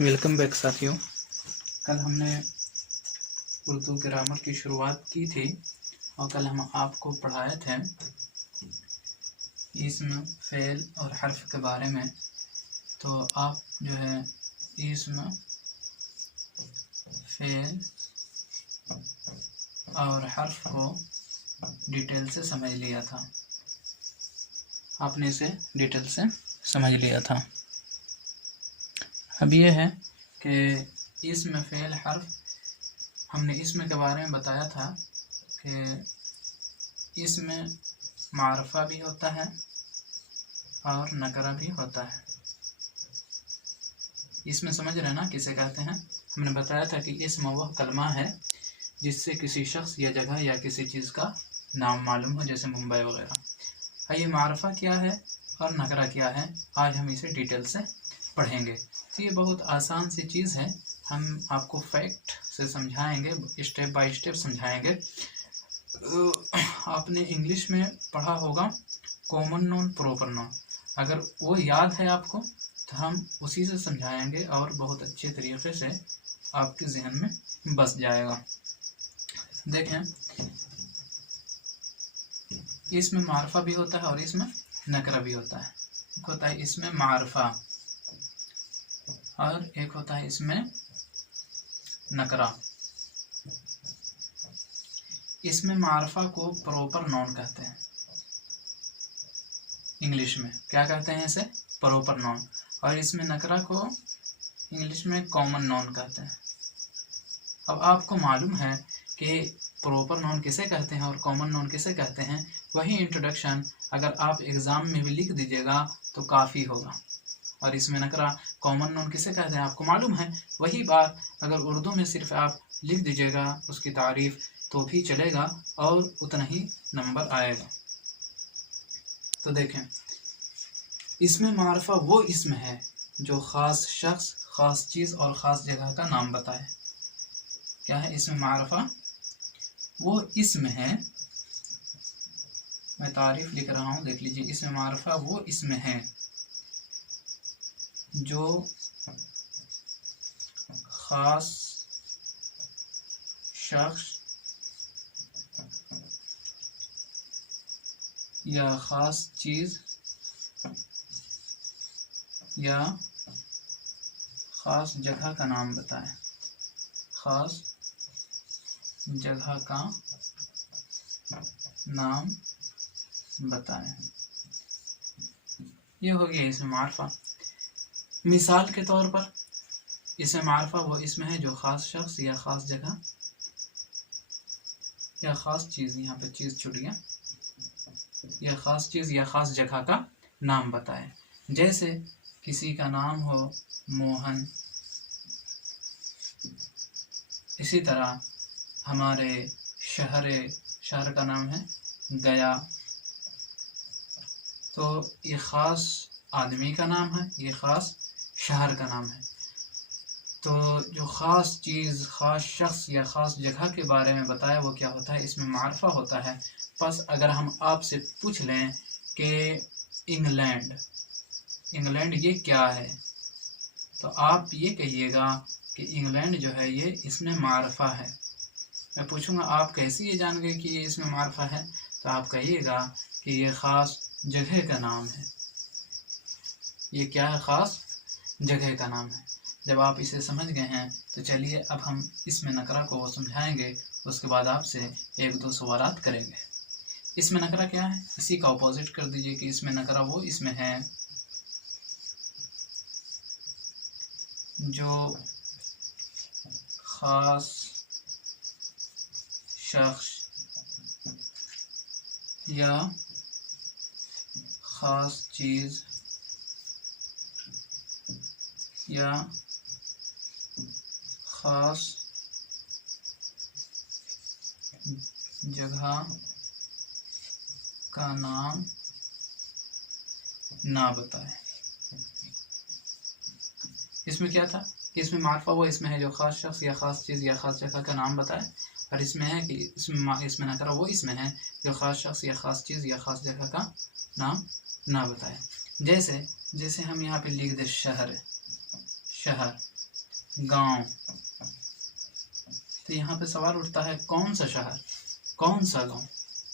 Welcome back साथियों। कल हमने उर्दू ग्रामर की शुरुआत की थी और कल हम आपको पढ़ाए थे इस्म, फ़ेल और हर्फ के बारे में। तो आप जो है इस्म, फ़ेल और हर्फ को डिटेल से समझ लिया था। आपने इसे डिटेल से समझ लिया था। अब ये है कि इस्म, फ़ेल, हर्फ, हमने इसमें के बारे में बताया था कि इसमें मारफा भी होता है और नकरा भी होता है। इसमें समझ रहे ना किसे कहते हैं? हमने बताया था कि इसम वह कलमा है जिससे किसी शख्स या जगह या किसी चीज़ का नाम मालूम हो, जैसे मुंबई वगैरह। ये मारफा क्या है और नकरा क्या है, आज हम इसे डिटेल से पढ़ेंगे। तो ये बहुत आसान सी चीज़ है, हम आपको फैक्ट से समझाएंगे, स्टेप बाय स्टेप समझाएंगे। आपने इंग्लिश में पढ़ा होगा कॉमन नोन, प्रॉपर नोन। अगर वो याद है आपको तो हम उसी से समझाएंगे और बहुत अच्छे तरीके से आपके जहन में बस जाएगा। देखें, इसमें मारफा भी होता है और इसमें नकरा भी होता है। एक होता है इसमें मारफा और एक होता है इसमें नकरा। इसमें मारफा को प्रॉपर नॉन कहते हैं। इंग्लिश में क्या कहते हैं? इसे प्रॉपर नॉन। और इसमें नकरा को इंग्लिश में कॉमन नॉन कहते हैं। अब आपको मालूम है कि प्रॉपर नॉन किसे कहते हैं और कॉमन नॉन किसे कहते हैं। वही इंट्रोडक्शन अगर आप एग्जाम में भी लिख दीजिएगा तो काफ़ी होगा। और इसमें नकरा, कॉमन नॉन किसे कहते हैं आपको मालूम है। वही बात अगर उर्दू में सिर्फ आप लिख दीजिएगा उसकी तारीफ तो भी चलेगा और उतना ही नंबर आएगा। तो देखें, इसमें मारफा वो इसम है जो ख़ास शख्स, ख़ास चीज़ और ख़ास जगह का नाम बताए। क्या है इसमें मारफा? वो इसम है, मैं तारीफ लिख रहा हूँ, देख लीजिए। इसमें मारफा वो इसम है जो ख़ास शख्स या ख़ास चीज़ या ख़ास जगह का नाम बताए। ख़ास जगह का नाम बताएं। ये हो गया इसमें मारफा। मिसाल के तौर पर इसमें मारफा वो इसमें है जो ख़ास शख्स या ख़ास जगह या ख़ास चीज़, यहाँ पे चीज़ छूट गया, या ख़ास चीज़ या ख़ास जगह का नाम बताए। जैसे किसी का नाम हो मोहन, इसी तरह हमारे शहर का नाम है गया। तो ये ख़ास आदमी का नाम है, ये ख़ास शहर का नाम है। तो जो ख़ास चीज़, ख़ास शख्स या ख़ास जगह के बारे में बताया वो क्या होता है? इसमें मारफा होता है। बस अगर हम आपसे पूछ लें कि इंग्लैंड ये क्या है, तो आप ये कहिएगा कि इंग्लैंड जो है ये इसमें मारफा है। मैं पूछूंगा आप कैसे ये जान गए कि ये इसमें मारफा है, तो आप कहिएगा कि ये ख़ास जगह का नाम है। ये क्या है? ख़ास जगह का नाम है। जब आप इसे समझ गए हैं तो चलिए अब हम इसमें नकरा को समझाएंगे, उसके बाद आपसे एक दो सवालात करेंगे। इसमें नकरा क्या है? इसी का ऑपोजिट कर दीजिए कि इसमें नकरा वो इसमें है जो ख़ास शख्स या ख़ास चीज़ या ख़ास जगह का नाम ना बताए। इसमें क्या था कि इसमें मारफा वो इसमें है जो ख़ास शख्स या ख़ास चीज़ या ख़ास जगह का नाम बताए, और इसमें है कि इसमें नकरा वो इसमें है जो ख़ास शख्स या ख़ास चीज़ या ख़ास जगह का नाम ना बताए। जैसे हम यहाँ पे लिख दे शहर, गांव। तो यहाँ पे सवाल उठता है कौन सा शहर, कौन सा गांव,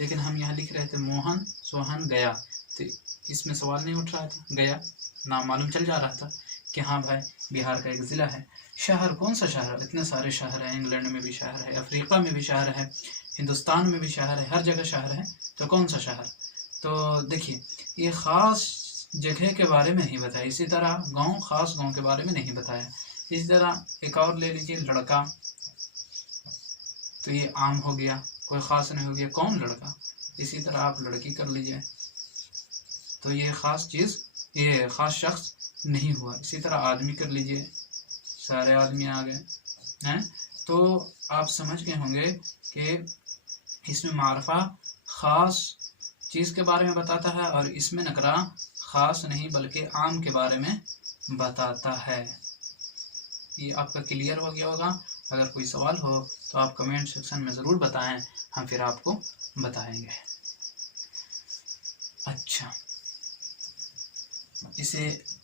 लेकिन हम यहाँ लिख रहे थे मोहन सोहन गया, तो इसमें सवाल नहीं उठ रहा था, गया नाम मालूम चल जा रहा था कि हाँ भाई बिहार का एक ज़िला है। शहर, कौन सा शहर, इतने सारे शहर हैं, इंग्लैंड में भी शहर है, अफ्रीका में भी शहर है, हिंदुस्तान में भी शहर है, हर जगह शहर है, तो कौन सा शहर। तो देखिए ये ख़ास जगह के बारे में नहीं बताया, इसी तरह गांव, ख़ास गांव के बारे में नहीं बताया। इसी तरह एक और ले लीजिए लड़का, तो ये आम हो गया, कोई ख़ास नहीं हो गया, कौन लड़का। इसी तरह आप लड़की कर लीजिए, तो ये ख़ास चीज़, ये ख़ास शख्स नहीं हुआ। इसी तरह आदमी कर लीजिए, सारे आदमी आ गए हैं। तो आप समझ गए होंगे कि इसमें मारफा ख़ास चीज़ के बारे में बताता है और इसमें नकरा ख़ास नहीं बल्कि आम के बारे में बताता है। ये आपका क्लियर हो गया होगा। अगर कोई सवाल हो तो आप कमेंट सेक्शन में ज़रूर बताएं, हम फिर आपको बताएंगे। अच्छा,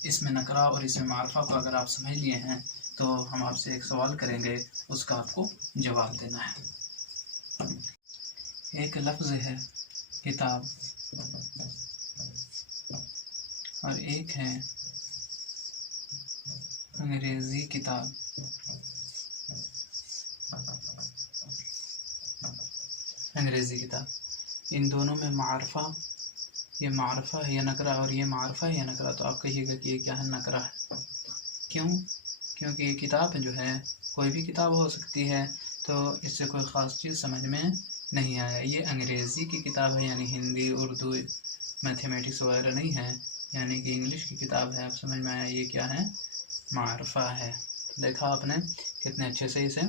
इसमें नकरा और इसमें मारफा को अगर आप समझ लिए हैं तो हम आपसे एक सवाल करेंगे, उसका आपको जवाब देना है। एक लफ्ज़ है किताब और एक है अंग्रेज़ी किताब। अंग्रेज़ी किताब, इन दोनों में मारफा, ये मारफा है या नकरा, और ये मारफा है या नकरा, तो आप कहिएगा कि ये क्या है, नकरा है। क्यों? क्योंकि ये किताब जो है कोई भी किताब हो सकती है, तो इससे कोई ख़ास चीज़ समझ में नहीं आया। ये अंग्रेज़ी की किताब है, यानी हिंदी, उर्दू, मैथमेटिक्स वगैरह नहीं है, यानी कि इंग्लिश की किताब है। आप समझ में आया ये क्या है, मारफा है। देखा आपने कितने अच्छे से इसे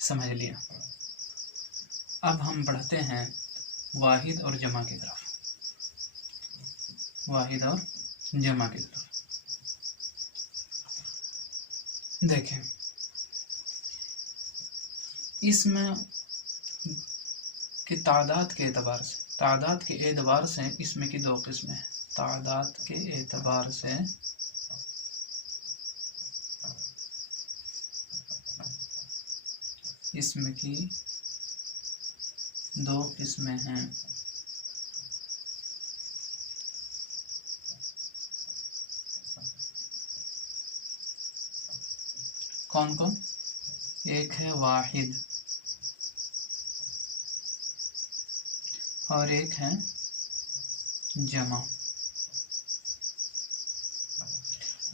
समझ लिया। अब हम बढ़ते हैं वाहिद और जमा की तरफ। वाहिद और जमा की तरफ देखें, इसमें कि तादाद के एतबार से, तादाद के एतबार से इसमें की दो किस्में हैं। तादाद के एतबार से इसमें की दो किस्में हैं। कौन कौन? एक है वाहिद और एक है जमा।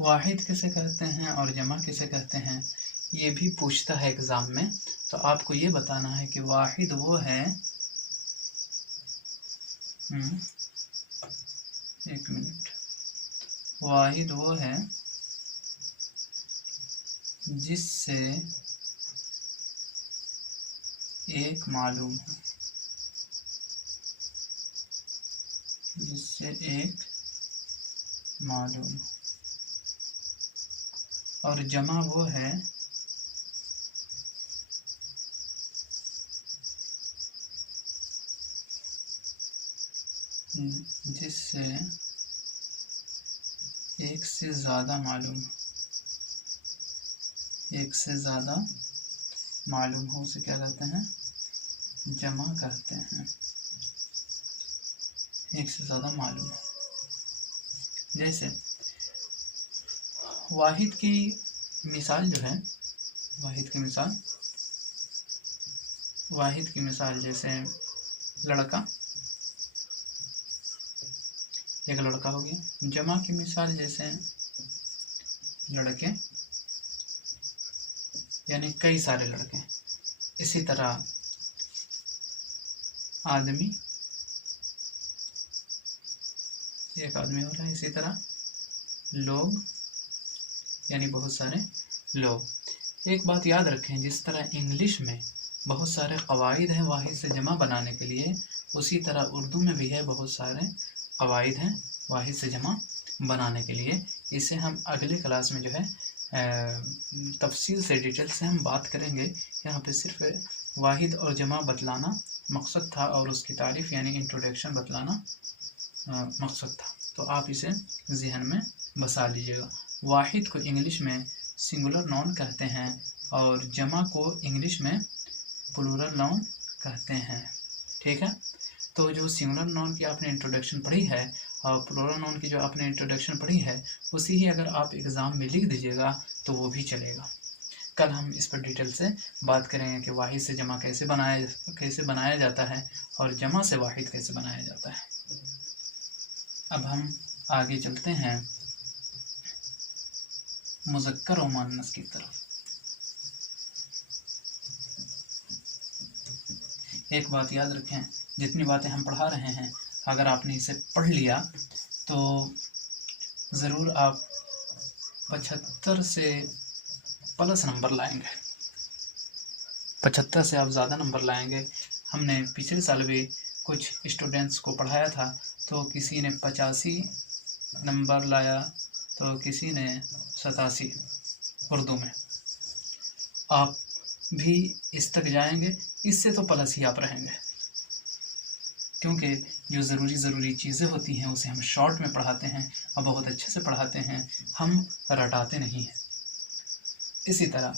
वाहिद किसे कहते हैं और जमा किसे कहते हैं, ये भी पूछता है एग्ज़ाम में। तो आपको ये बताना है कि वाहिद वो है, एक मिनट, वाहिद वो है जिससे एक मालूम हो, जिससे एक मालूम हो। और जमा वो है जिससे एक से ज़्यादा मालूम हो, एक से ज़्यादा मालूम हो, उसे क्या कहते हैं, जमा कहते हैं। एक से ज़्यादा मालूम हो, जैसे वाहिद की मिसाल जो है, वाहिद की मिसाल, वाहिद की मिसाल जैसे लड़का, एक लड़का हो गया। जमा की मिसाल जैसे लड़के, यानी कई सारे लड़के। इसी तरह आदमी, एक आदमी हो रहा है। इसी तरह लोग, यानी बहुत सारे लोग। एक बात याद रखें, जिस तरह इंग्लिश में बहुत सारे कवायद हैं वाहिद से जमा बनाने के लिए, उसी तरह उर्दू में भी है बहुत सारे कवायद हैं वाहिद से जमा बनाने के लिए। इसे हम अगले क्लास में जो है तफसील से, डिटेल से हम बात करेंगे। यहाँ पे सिर्फ वाहिद और जमा बतलाना मकसद था और उसकी तारीफ़ यानी इंट्रोडक्शन बतलाना मकसद था। तो आप इसे जहन में बसा लीजिएगा। वाहिद को इंग्लिश में सिंगुलर नाउन कहते हैं और जमा को इंग्लिश में प्लूरल नाउन कहते हैं। ठीक है, तो जो सिंगुलर नाउन की आपने इंट्रोडक्शन पढ़ी है और प्लूरल नाउन की जो आपने इंट्रोडक्शन पढ़ी है उसी ही अगर आप एग्ज़ाम में लिख दीजिएगा तो वो भी चलेगा। कल हम इस पर डिटेल से बात करेंगे कि वाहिद से जमा कैसे बनाया जाता है और जमा से वाहिद कैसे बनाया जाता है। अब हम आगे चलते हैं मुज़क्कर और मुअन्नस की तरफ। एक बात याद रखें, जितनी बातें हम पढ़ा रहे हैं अगर आपने इसे पढ़ लिया तो ज़रूर आप 75 से प्लस नंबर लाएंगे, 75 से आप ज़्यादा नंबर लाएंगे। हमने पिछले साल भी कुछ स्टूडेंट्स को पढ़ाया था तो किसी ने 85 नंबर लाया तो किसी ने 87 उर्दू में। आप भी इस तक जाएंगे, इससे तो प्लस ही आप रहेंगे, क्योंकि जो ज़रूरी चीज़ें होती हैं उसे हम शॉर्ट में पढ़ाते हैं और बहुत अच्छे से पढ़ाते हैं, हम रटाते नहीं हैं। इसी तरह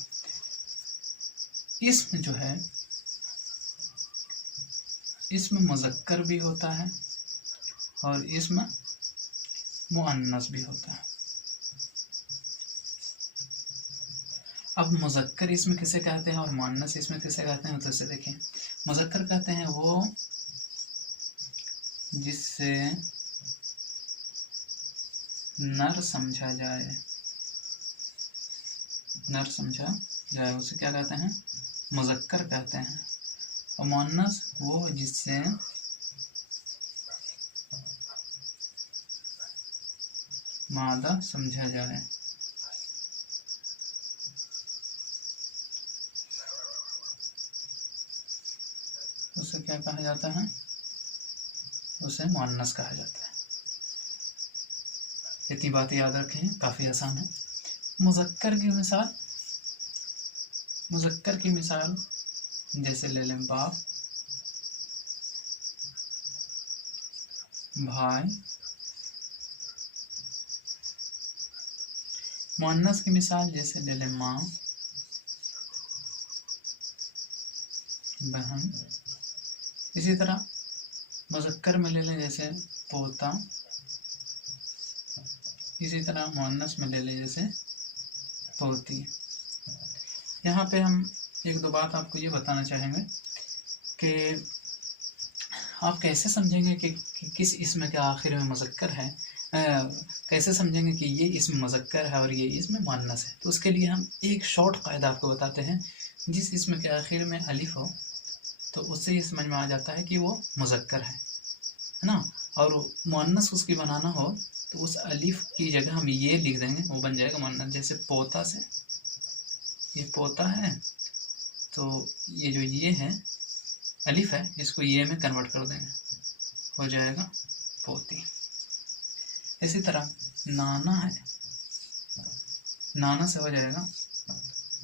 इसम जो है, इसम मुज़क्कर भी होता है और इसम मुअन्नस भी होता है। अब मुज़क्कर इसमें किसे कहते हैं और मुअन्नस इसमें किसे कहते हैं, तो इसे देखें। मुज़क्कर कहते हैं वो जिससे नर समझा जाए, उसे क्या कहते हैं, मुज़क्कर कहते हैं। और मुअन्नस वो जिससे मादा समझा जाए, उसे क्या कहा जाता है, उसे मुअन्नस कहा जाता है। इतनी बातें याद रखें, काफ़ी आसान है। मुज़क्कर की मिसाल जैसे ले लें बाप, भाई। मुअन्नस की मिसाल जैसे ले लें माँ, बहन। इसी तरह मुज़क्कर में ले लें जैसे पोता, इसी तरह मुअन्नस में ले लें जैसे पोती। यहाँ पे हम एक दो बात आपको ये बताना चाहेंगे कि आप कैसे समझेंगे कि किस इसम के आखिर में मुज़क्कर है, कैसे समझेंगे कि ये इसम मुज़क्कर है और ये इसम मुअन्नस है। तो उसके लिए हम एक शॉर्ट कायदा आपको बताते हैं। जिस इसम के आखिर में अलिफ हो तो उससे ये समझ में आ जाता है कि वो मुज़क्कर है ना, और मुअन्नस उसकी बनाना हो तो उस अलिफ की जगह हम ये लिख देंगे, वो बन जाएगा मुअन्नस। जैसे पोता से, ये पोता है तो ये जो ये है अलिफ है, इसको ये में कन्वर्ट कर देंगे, हो जाएगा पोती। इसी तरह नाना है, नाना से हो जाएगा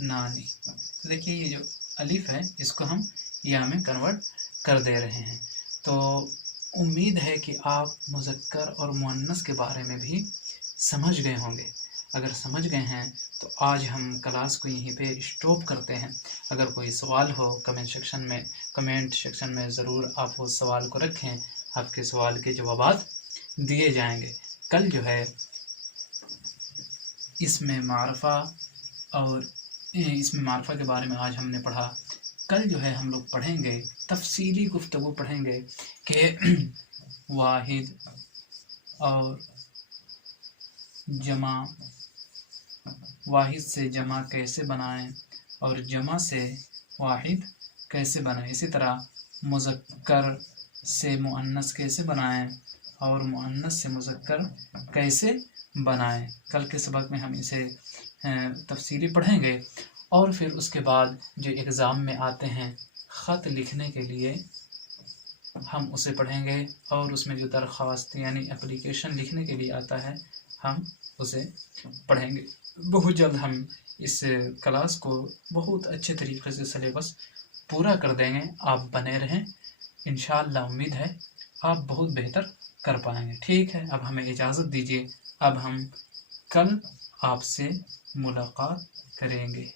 नानी। तो देखिए ये जो अलिफ है इसको हम या में कन्वर्ट कर दे रहे हैं। तो उम्मीद है कि आप मुज़क्कर और मुअन्नस के बारे में भी समझ गए होंगे। अगर समझ गए हैं तो आज हम क्लास को यहीं पे स्टॉप करते हैं। अगर कोई सवाल हो कमेंट सेक्शन में ज़रूर आप उस सवाल को रखें, आपके सवाल के जवाब दिए जाएंगे। कल जो है इसमें मारफा के बारे में आज हमने पढ़ा। कल जो है हम लोग पढ़ेंगे, तफसीली गुफ्तगू पढ़ेंगे कि वाहिद और जमा, वाहिद से जमा कैसे बनाएं और जमा से वाहिद कैसे बनाएं। इसी तरह मुज़क्कर से मुअन्नस कैसे बनाएं और मुअन्नस से मुज़क्कर कैसे बनाएं। कल के सबक में हम इसे तफसीली पढ़ेंगे और फिर उसके बाद जो एग्ज़ाम में आते हैं ख़त लिखने के लिए हम उसे पढ़ेंगे और उसमें जो दरख्वास्त यानी एप्लीकेशन लिखने के लिए आता है हम उसे पढ़ेंगे। बहुत जल्द हम इस क्लास को बहुत अच्छे तरीके से सिलेबस पूरा कर देंगे। आप बने रहें, इंशाअल्लाह उम्मीद है आप बहुत बेहतर कर पाएंगे। ठीक है, अब हमें इजाज़त दीजिए। अब हम कल आपसे मुलाकात करेंगे।